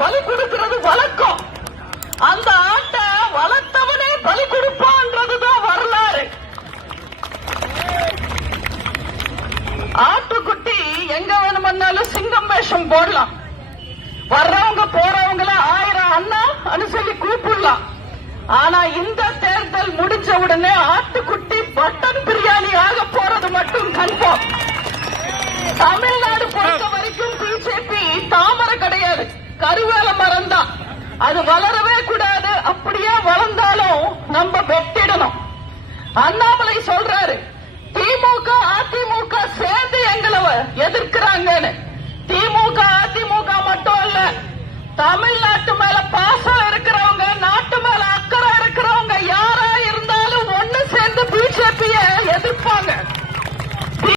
பலி கொடுக்கிறது வழக்கம். அந்த ஆட்டை வளர்த்தவனே பலி கொடுப்பான்றதுதான் வரலாறு. ஆட்டுக்குட்டி எங்க வேணுமன்னாலும் சிங்கம் வேஷம் போடலாம். வர்றவங்க போறவங்கள ஆயிரம் அண்ணா அனு சொல்லி கூப்பிடலாம். ஆனா இந்த தேர்தல் முடிஞ்ச உடனே ஆட்டுக்குட்டி பட்டன் பிரியாணி ஆக போறது மட்டும் கன்ஃபார்ம். தமிழ்நாடு அது வளரவே கூடாது. அப்படியே வளர்ந்தாலும் நம்ம வெட்டிடணும். அண்ணாமலை சொல்றாரு திமுக அதிமுக சேர்ந்து எங்களை எதிர்க்கிறாங்கன்னு. திமுக அதிமுக மட்டும் இல்ல தமிழ்நாடு